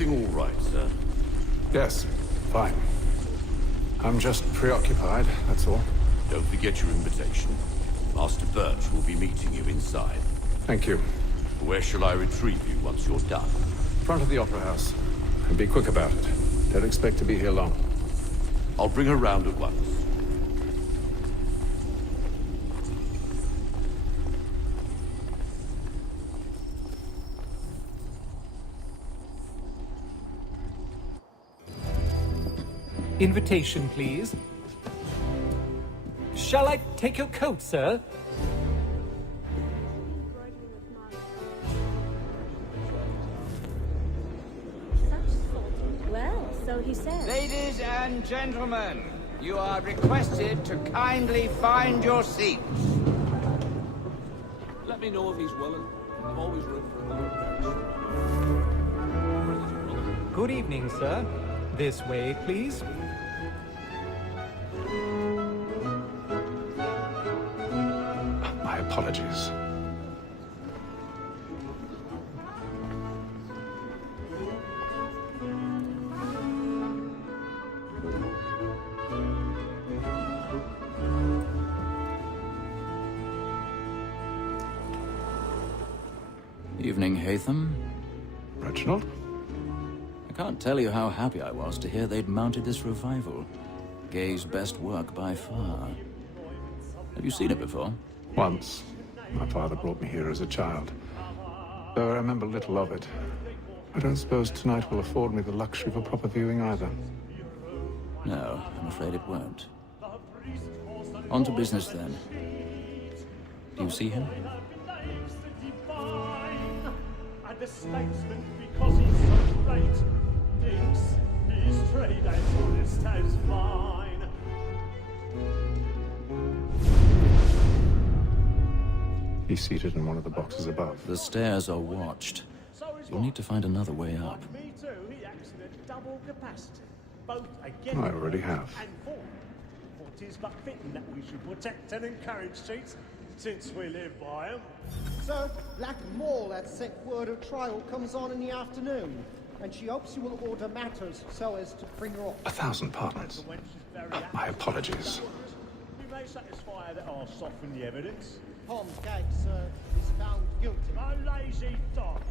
everything all right, sir? Yes, fine. I'm just preoccupied, that's all. Don't forget your invitation. Master Birch will be meeting you inside. Thank you. Where shall I retrieve you once you're done? Front of the Opera House. And be quick about it. Don't expect to be here long. I'll bring her round at once. Invitation, please. Shall I take your coat, sir? Well, so he says. Ladies and gentlemen, you are requested to kindly find your seats. Let me know if he's willing. I'm always room for another. Good evening, sir. This way, please. My apologies. Evening, Hatham. Reginald? I can't tell you how happy I was to hear they'd mounted this revival. Gay's best work by far. Have you seen it before? Once. My father brought me here as a child. Though I remember little of it. I don't suppose tonight will afford me the luxury of a proper viewing either. No, I'm afraid it won't. On to business then. Do you see him? The statesman, because he's so great, thinks his trade as honest as mine. He's seated in one of the boxes above. The stairs are watched. You'll need to find another way up. Me too, he acts in a double capacity, both against I already have. and for. For 'tis but fitting that we should protect and encourage cheats, since we live by 'em. Sir, Black Mall had sent word her trial comes on in the afternoon, and she hopes you will order matters so as to bring her off. 1,000 pardons. When she's very My apologies. we may satisfy that I'll soften the evidence. Tom Gag, sir, is found guilty. A lazy dog.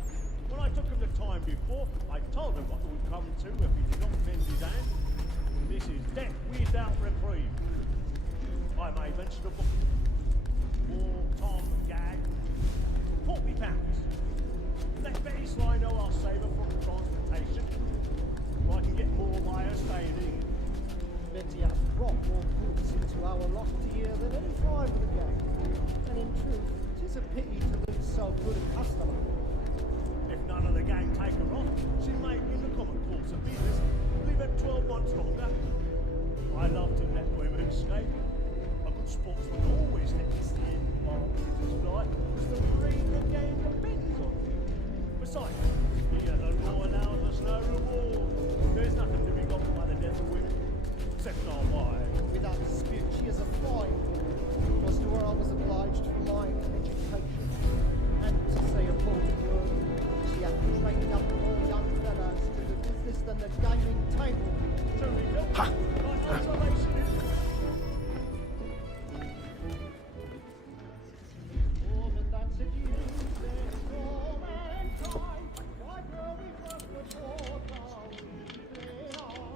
When I took him the time before, I told him what it would come to if he did not mend his hand. This is death without reprieve. I may mention a book. For Tom Gag, £40. Let Betty Sly know I'll save her from transportation. I can get more by her staying in. Betty has brought more goods into our lofty here than any five of the gang. And in truth, 'tis a pity to lose so good a customer. If none of the gang take her on, she may, in the common course of business, leave her 12 months longer. I love to let women escape. A good sportsman always lets the end partridges fly, because the breed of the game depends on it. Besides, here the law allows us no reward. There's nothing to be got by the death of women, except our wives. Without dispute, she is a fine woman. Was to her I was obliged for my education. And to say a bold word, she hath trained up more young fellows to the business than the gaming table. To rebuild my isolation is more than that's it, you there's for mankind. Why will we work before now we are?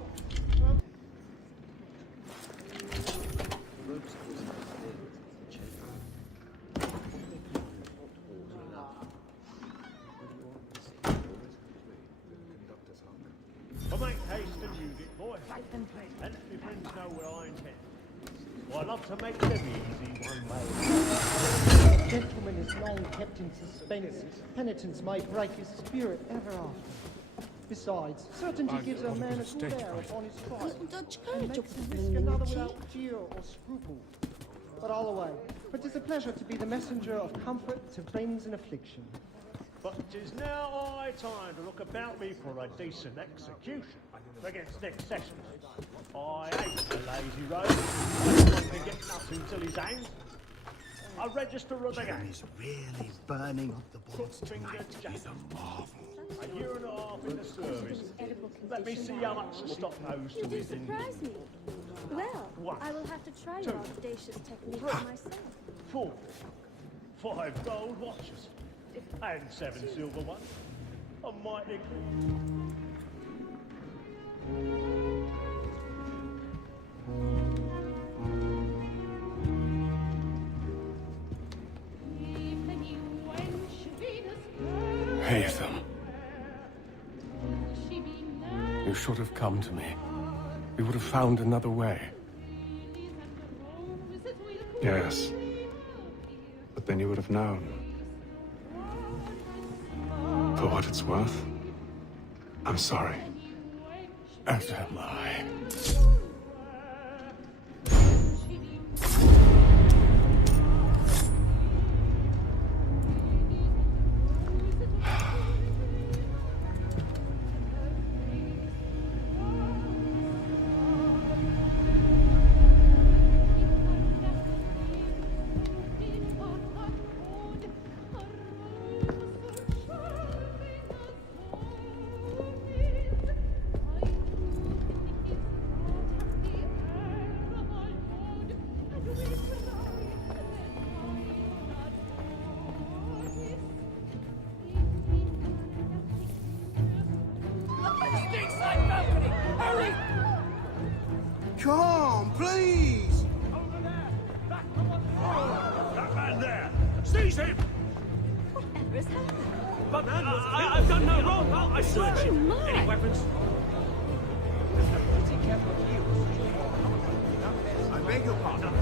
But make haste and use it, boy. And let me friends know where I intend. Well, I love to make them easy one way. The gentleman is long kept in suspense. Penitence may break his spirit ever after. Besides, certainty gives a man a good air upon his trial, and makes him risk another without fear or scruple. But all away, for 'tis a pleasure to be the messenger of comfort to friends in affliction. But 'tis now high time to look about me for a decent execution against next session. I hate the lazy road. Anyone can get nothing till his hands. A register of the gang. Is really burning up the boards Crook-fingered tonight. Jack. Is a marvel. A year and a half in the service. Let me see how much the stock knows to You do his engine. surprise me. Well, One, I will have to try your audacious techniques myself. 4, 5 gold watches, and 7 silver ones. A mighty good. Haytham. You should have come to me. We would have found another way. Yes. But then you would have known. For what it's worth, I'm sorry. As am I. Come, please! That man there! Seize him! Whatever has happened? But I've done no wrong. I search him. my. Any weapons? I beg your pardon.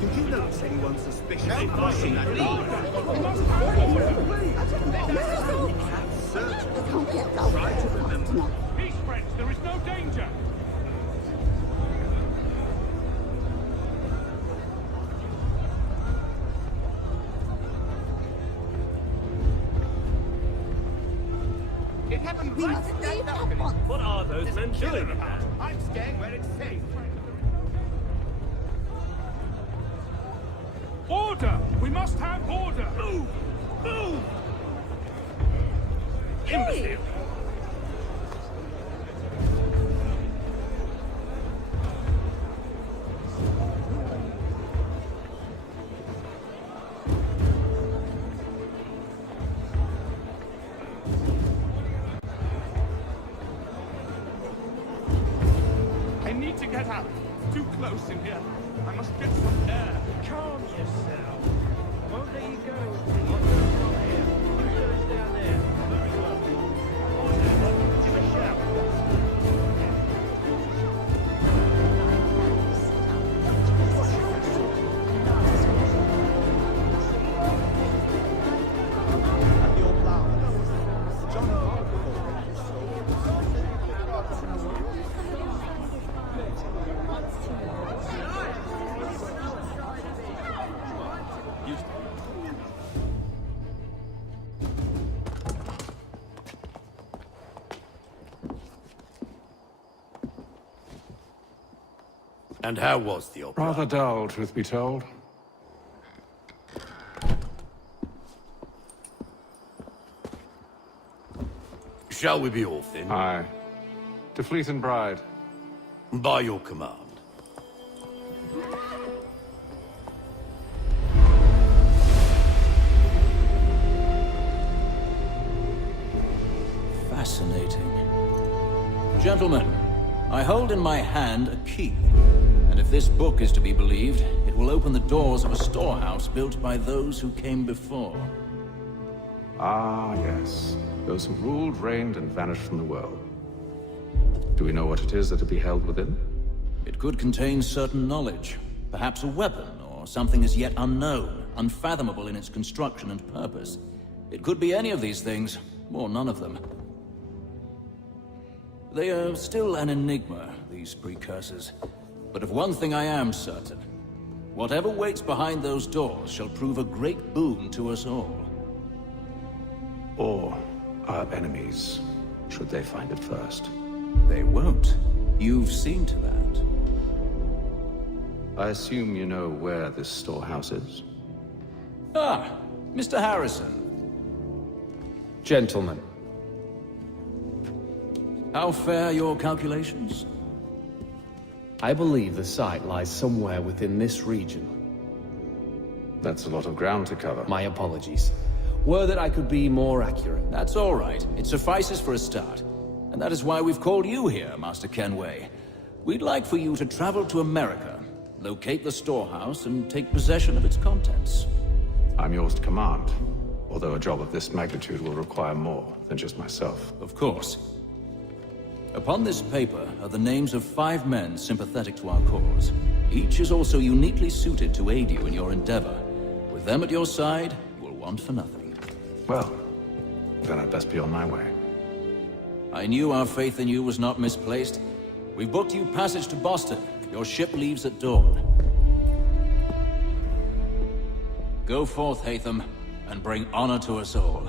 Did you notice anyone suspicious crossing that line? Search. Try to remember. Peace, friends. There is no danger. It happened right at that balcony. What are those men doing about? I'm staying where it's safe. Order! We must have order! Move! Move! Imbecile! I need to get out. It's too close in here. I must get some air. Calm yourself. Won't let you go. I'll go from here. You guys down there. Very well. Give a shout. At your blouse. John Barker. And how was the opera? Rather dull, truth be told. Shall we be off then? Aye. To Fleet and Bride. By your command. Fascinating. Gentlemen, I hold in my hand a key. And if this book is to be believed, it will open the doors of a storehouse built by those who came before. Ah, yes. Those who ruled, reigned, and vanished from the world. Do we know what it is that will be held within? It could contain certain knowledge. Perhaps a weapon, or something as yet unknown, unfathomable in its construction and purpose. It could be any of these things, or none of them. They are still an enigma, these precursors. But of one thing I am certain. Whatever waits behind those doors shall prove a great boon to us all. Or our enemies, should they find it first. They won't. You've seen to that. I assume you know where this storehouse is? Ah, Mr. Harrison. Gentlemen, How fare your calculations? I believe the site lies somewhere within this region. That's a lot of ground to cover. My apologies. Were that I could be more accurate. That's all right. It suffices for a start. And that is why we've called you here, Master Kenway. We'd like for you to travel to America, locate the storehouse, and take possession of its contents. I'm yours to command, although a job of this magnitude will require more than just myself. Of course. Upon this paper are the names of 5 men sympathetic to our cause. Each is also uniquely suited to aid you in your endeavor. With them at your side, you will want for nothing. Well, then I'd best be on my way. I knew our faith in you was not misplaced. We've booked you passage to Boston. Your ship leaves at dawn. Go forth, Hatham, and bring honor to us all.